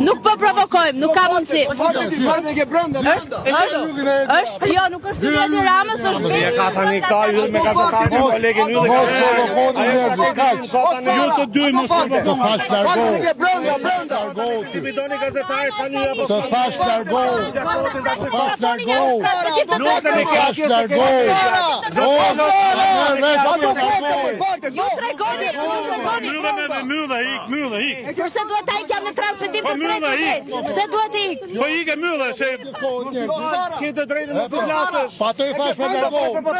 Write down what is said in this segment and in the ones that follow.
Nuk po provokojmë, nuk ka mundësi. Është, jo, nuk është hyrja e Ramës, është vetë. Ka tani ka hyrë me gazetarë, kolegë Ylli. Ju të dy mos provokoni. Fash largo. Ti bidoni gazetare tani apo të fash largo. Fash largo. Lutem Fash largo. Ju tregoni. Mylla, ik. Përse duhet ta ikjam në transmetim të drejtë? Pse duhet të ik? Po ikë mylla, se ke të drejtën të flasësh. Pa të i thash me largo. Po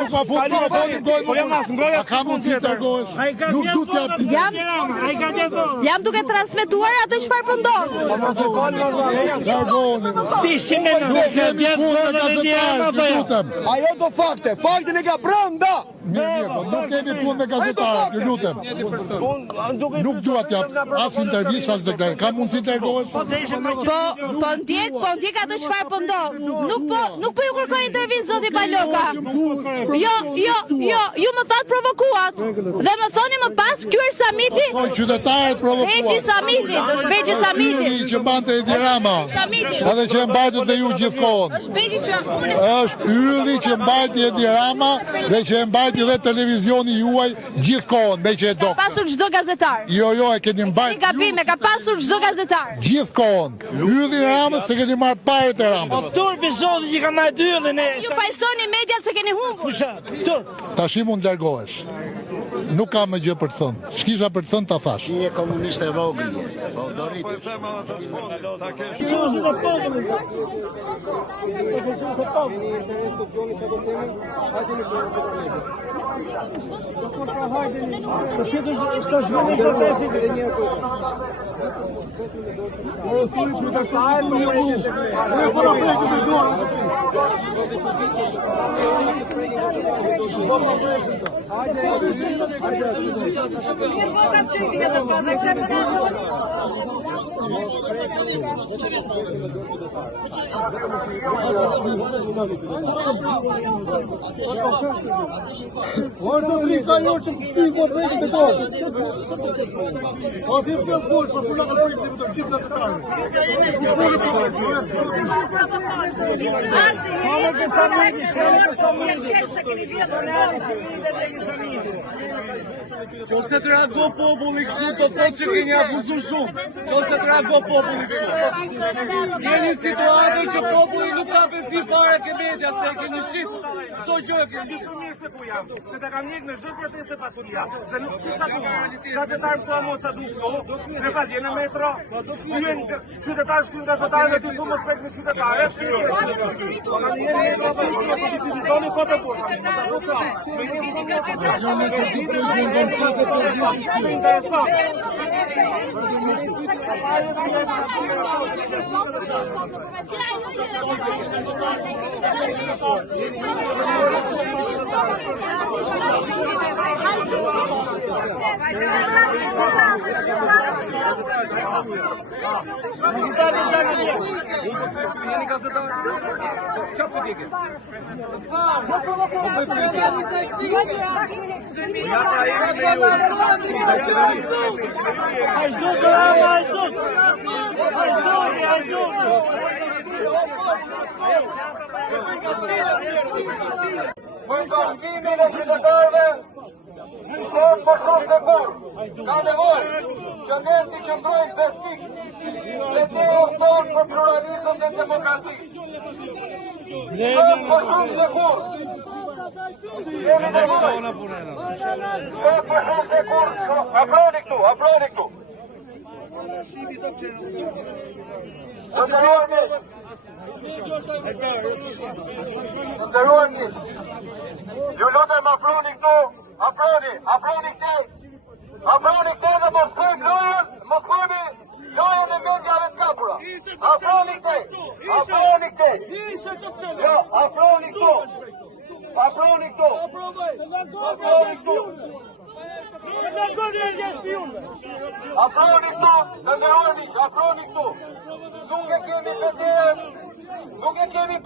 nuk ka fut mikrofonin gojë. Po jam as ngoja. Ka mundësi të largohesh. Nuk du t'jap. Jam duke transmetuar atë çfarë po ndodh. Largoni. Ti shimë në Ajo do fakte, faktin e ka brenda. Mirë, nuk kemi punë me gazetarët, ju lutem. Nuk dua t'jap as intervistë as deklarim. Ka mundësi të largohet? Po ndjek atë çfarë po ndodh. Nuk po ju kërkoj intervistë zoti Baloka. Jo, ju më thatë provokuat. Dhe më thoni më pas kyer Samiti. Po qytetarët provokuat. Beqi Samiti, është Beqi Samiti. Ylli që mbante Edi Rama. Edhe që mbajtët dhe ju gjithkohën. Është Ylli që mbajti Edi Rama dhe që mbajti dhe televizioni juaj gjithkohën, me që e do. Ka pasur çdo gazetar. Jo, e keni mbajt. Gabime, ka pasur çdo gazetar. Gjithkohën. Ylli Ramës se keni marrë parët e Ramës. Po tur bizoti që ka marrë Yllin e. Ju fajsoni mediat se keni humbur. Tashi mund largohesh. Nuk ka më gjë për të thënë. S'kisha për të thënë ta thash. Ti je komunist e vogël. Po doritesh. Qose të reago populli kështu, të thotë që keni abuzu shumë. Qose të reago populli kështu. Jeni situatë që populli nuk ka besim fare ke media, se keni shqip. Kështu që e keni shumë mirë se po jam. Se të kam njëk në zhë proteste pasuria. Dhe nuk që qa du. Gazetarë më thua mo qa du këto. Në fakt, jene metro, qytetarë shkyn gazetarë dhe ti ku më spek në qytetarë. Përshëndimin e qytetarëve ishëm për shumë se kur. Ka nevojë që ne t'i qëndrojmë besnik dhe ne tonë për pluralizëm dhe demokraci. Ishëm për shumë se kur. Jemi nevojë. Ishëm për shumë se kur. Afroni këtu. Ndëruarni, ju lutem afroni këtu, afroni këte dhe mos kojmë lojën, mos kojmë lojën e medjave të kapura. Afroni këte. Jo, afroni këtu. Afroni këtu. Afroni këtu, ndëruarni, afroni këtu. Nuk e kemi